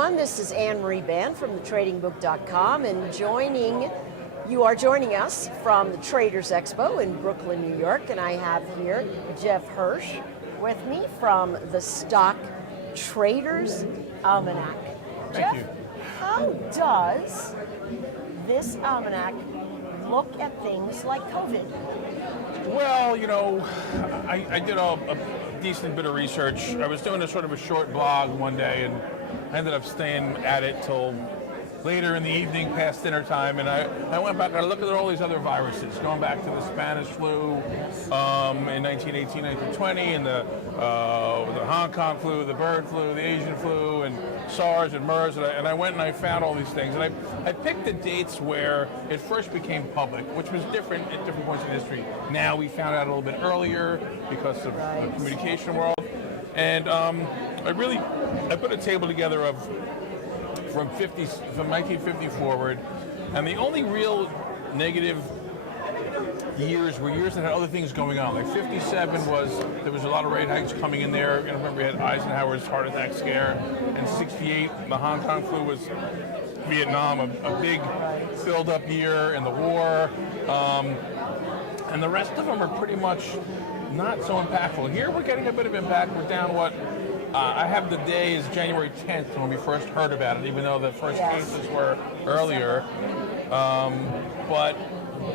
everyone. This is Anne Marie Band from thetradingbook.com, and you are joining us from the Traders Expo in Brooklyn, New York, and I have here Jeff Hirsch with me from the Stock Traders Almanac. Thank Jeff, you. how does this almanac look at things like COVID? Well, you know, I did a decent bit of research. I was doing a sort of a short blog one day, and I ended up staying at it till later in the evening, past dinner time, and I went back and I looked at all these other viruses, going back to the Spanish flu in 1918, 1920, and the Hong Kong flu, the bird flu, the Asian flu, and SARS and MERS, and I went and I found all these things. And I picked the dates where it first became public, which was different at different points in history. Now we found out a little bit earlier because of the communication world. And I put a table together of from 1950 forward, and the only real negative years were years that had other things going on. Like 57 there was a lot of rate hikes coming in there. I remember we had Eisenhower's heart attack scare, and 68 the Hong Kong flu was Vietnam, a big filled up year, and the war, and the rest of them are pretty much not so impactful. Here we're getting a bit of impact. We're down I have the day is January 10th when we first heard about it, even though the first cases were earlier. But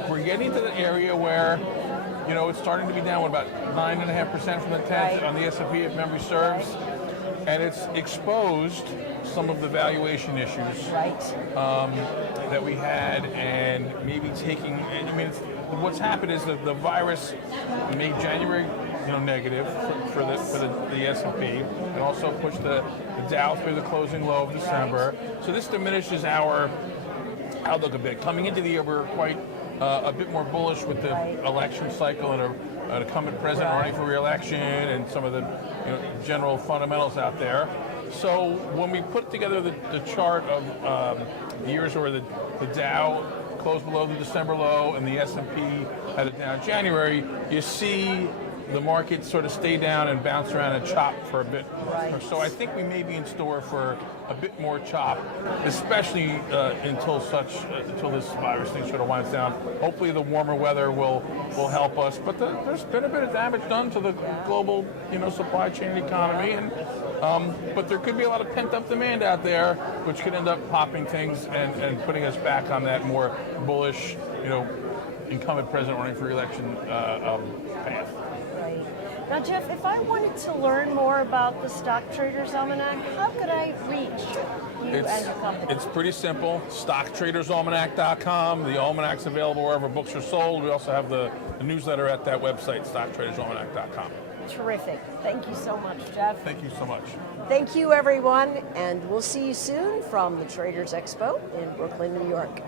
we're getting to the area where, you know, it's starting to be down about 9.5% from the 10th on the S&P, if memory serves, and it's exposed some of the valuation issues that we had, and maybe what's happened is that the virus made January, negative for the S&P, and also pushed the Dow through the closing low of December. So this diminishes our outlook a bit. Coming into the year, we were quite a bit more bullish with the election cycle and an incumbent president running for re-election and some of the general fundamentals out there. So when we put together the chart of the years where the Dow closed below the December low and the S&P had a down January, you see the market sort of stay down and bounce around and chop for a bit. So I think we may be in store for a bit more chop, especially until this virus thing sort of winds down. Hopefully the warmer weather will help us. But there's been a bit of damage done to the global supply chain and economy, and but there could be a lot of pent-up demand out there, which could end up popping things and putting us back on that more bullish, incumbent president running for re-election path. Now, Jeff, if I wanted to learn more about the Stock Traders Almanac, how could I reach you and your company? It's pretty simple. StockTradersAlmanac.com. The almanac's available wherever books are sold. We also have the newsletter at that website, StockTradersAlmanac.com. Terrific. Thank you so much, Jeff. Thank you so much. Thank you, everyone, and we'll see you soon from the Traders Expo in Brooklyn, New York.